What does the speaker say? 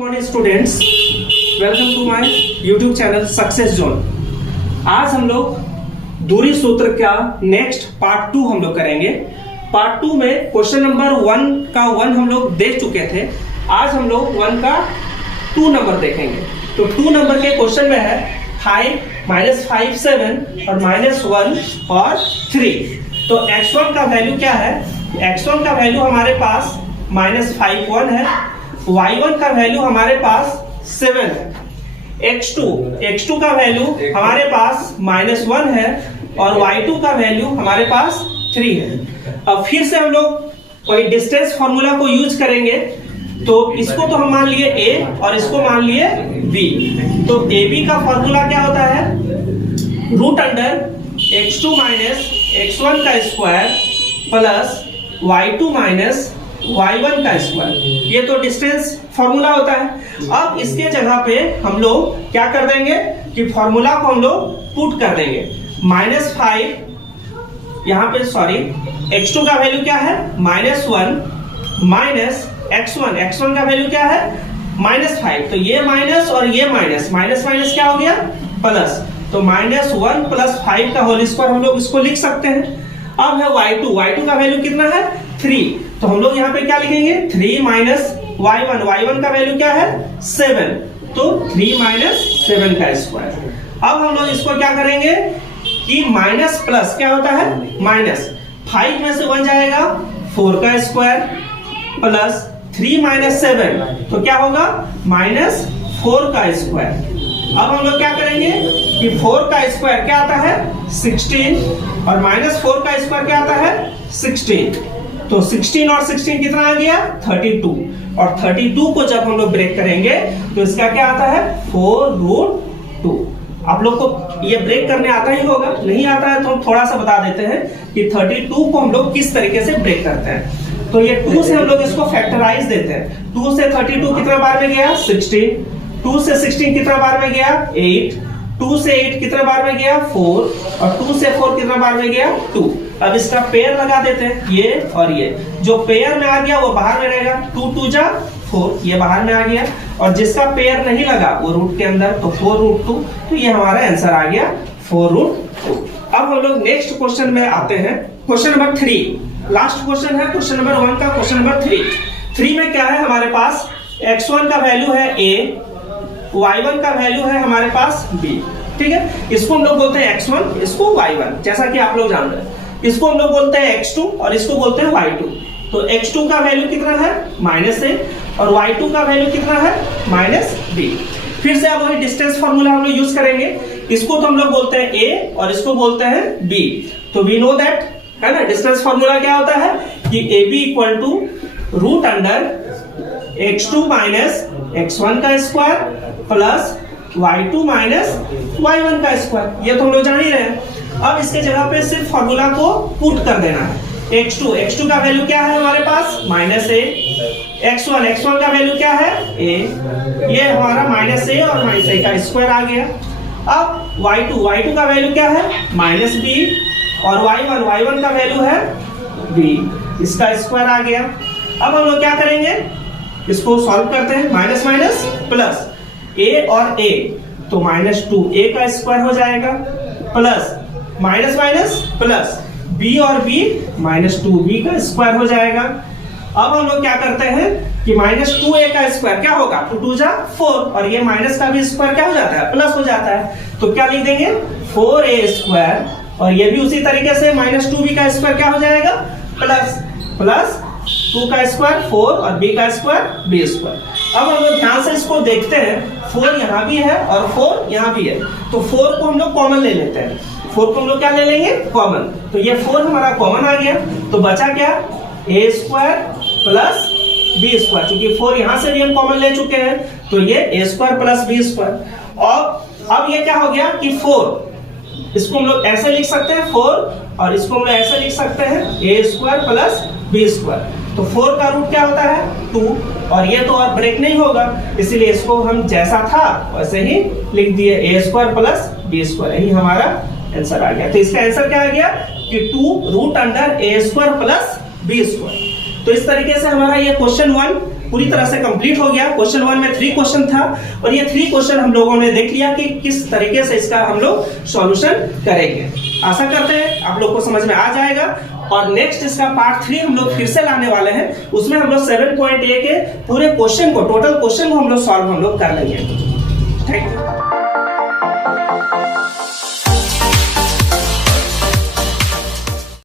Morning students, welcome to my YouTube channel Success Zone. आज हम लोग दूरी सूत्र का नेक्स्ट पार्ट 2 हम लोग करेंगे। पार्ट 2 में क्वेश्चन नंबर 1 का 1 हम लोग देख चुके थे। आज हम लोग 1 का 2 नंबर देखेंगे। तो 2 नंबर के क्वेश्चन में है 5, -5, 7 और -1 और 3। तो x1 का वैल्यू क्या है? x1 का वैल्यू हमारे पास -5 है, y1 का वैल्यू हमारे पास 7 है, x2 का वैल्यू हमारे पास -1 है और y2 का वैल्यू हमारे पास 3 है। अब फिर से हम लोग कोई डिस्टेंस फॉर्मूला को यूज करेंगे। तो इसको तो हम मान लिए a और इसको मान लिए b। तो ab का फॉर्मूला क्या होता है? √x2 - x1 का स्क्वायर प्लस y2 - y1 का स्क्वायर। ये तो डिस्टेंस फॉर्मूला होता है। अब इसके जगह पे हम लोग क्या कर देंगे कि फॉर्मूला को हम लोग पुट कर देंगे। -5 यहाँ पे x2 का वैल्यू क्या है? -1 माइनस x1 का वैल्यू क्या है? -5। तो ये माइनस और ये माइनस क्या हो गया? प्लस। तो -1 + 5 का होल स्क्वायर हम लोग इसको लिख सकते हैं। अब है y2 का वैल्यू कितना है? 3। तो हम लोग यहाँ पे क्या लिखेंगे? 3 - y1 का वैल्यू क्या है? 7। तो 3 - 7 का स्क्वायर। अब हम लोग इसको क्या करेंगे कि माइनस प्लस क्या होता है? माइनस 5 में से 1 जाएगा 4 का स्क्वायर प्लस 3 - 7 तो क्या होगा? -4 का स्क्वायर। अब हम लोग क्या करेंगे कि 4 का स्क्वायर क्या आता है? 16 और -4 का स्क्वायर क्या आता है? 16। तो 16 और 16 कितना आ गया? 32। और 32 को जब हम लोग ब्रेक करेंगे तो इसका क्या आता है? 4√2। आप लोग को ये ब्रेक करने आता ही होगा, नहीं आता है तो हम थोड़ा सा बता देते हैं कि 32 को हम लोग किस तरीके से ब्रेक करते हैं। तो ये 2 से हम लोग इसको फैक्टराइज देते हैं। 2 से 32 कितना बार में गया? 16। 2 से 16 कितना बार में गया? 8। 2 से 8 कितना बार में गया? 4। और 2 से 4 कितना बार में गया? 2। अब इसका पेयर लगा देते हैं, ये और ये। जो पेयर में आ गया वो बाहर में रहेगा। 2 2 जा 4, ये बाहर में आ गया। और जिसका पेयर नहीं लगा वो रूट के अंदर, तो 4√2। तो ये हमारा आंसर आ गया 4√2। अब हम लोग नेक्स्ट क्वेश्चन में आते हैं। क्वेश्चन नंबर 3 लास्ट क्वेश्चन है। क्वेश्चन नंबर 1 का क्वेश्चन नंबर 3 में क्या है हमारे पास? x1 का वैल्यू है a, y1 का वैल्यू है हमारे पास b। ठीक है, इसको हम लोग बोलते हैं x1, इसको y1, जैसा कि आप लोग जान रहे हैं। इसको हम लोग बोलते हैं x2 और इसको बोलते हैं y2। तो x2 का वैल्यू कितना है? -a और y2 का वैल्यू कितना है? -b। फिर से अब वही डिस्टेंस फार्मूला हम लोग यूज करेंगे। इसको तो हम लोग बोलते हैं a और इसको बोलते हैं b। तो वी नो दैट, है ना, डिस्टेंस फार्मूला क्या होता है कि ab = √x2 - x1 का स्क्वायर प्लस y2 - y1 का स्क्वायर। ये तो हम लोग जान ही रहे हैं। अब इसके जगह पे सिर्फ फार्मूला को पुट कर देना है। x2 का वैल्यू क्या है हमारे पास? -a। x1 का वैल्यू क्या है? a। ये हमारा -a और -a का स्क्वायर आ गया। अब y2 का वैल्यू क्या है? -b और y1 का वैल्यू है b। इसका स्क्वायर आ गया। अब हम लोग क्या करेंगे? इसको सॉल्व करते हैं। माइनस प्लस a और a, तो -2a का स्क्वायर हो जाएगा प्लस माइनस प्लस b और b -2b का स्क्वायर हो जाएगा। अब हम लोग क्या करते हैं कि -2a का स्क्वायर क्या होगा? 2 2 जा 4 और ये माइनस का भी स्क्वायर क्या हो जाता है? प्लस हो जाता है। तो क्या लिख देंगे? 4a² और ये भी उसी तरीके से -2b का स्क्वायर क्या हो जाएगा? प्लस 2 का स्क्वायर 4 और b का स्क्वायर b²। अब हम लोग ध्यान से इसको देखते हैं। 4 यहाँ भी है और 4 यहाँ भी है। तो 4 को हम लोग कॉमन ले लेते हैं। 4 को हम लोग क्या ले लेंगे? कॉमन। तो ये 4 हमारा कॉमन आ गया। तो बचा क्या? a² plus b²। क्योंकि 4 यहाँ से भी हम कॉमन ले चुके हैं, तो ये a² प्लस b²। और अब ये क्या हो गया कि 4, इसको हम लोग ऐसे लिख सकते हैं 4 और इसको हम लोग ऐसे लिख सकते हैं a² प्लस b²। तो 4 का रूट क्या होता है? 2। और ये तो और ब्रेक नहीं होगा, इसीलिए इसको हम जैसा था वैसे ही लिख दिए a² प्लस b²। यही हमारा आंसर आ गया। तो इसका आंसर क्या आ गया कि 2√a² प्लस b²। तो इस तरीके से हमारा ये क्वेश्चन 1 पूरी तरह से कंप्लीट हो गया। क्वेश्चन 1 में 3 क्वेश्चन था और ये 3 क्वेश्चन हम लोगों ने देख लिया कि किस तरीके से इसका हम लोग सॉल्यूशन करेंगे। आशा करते हैं आप लोग को समझ में आ जाएगा। और नेक्स्ट इसका पार्ट 3 हम लोग फिर से लाने वाले हैं, उसमें हम लोग 7.a के पूरे क्वेश्चन को, टोटल क्वेश्चन को हम लोग सॉल्व कर लेंगे। Thank you.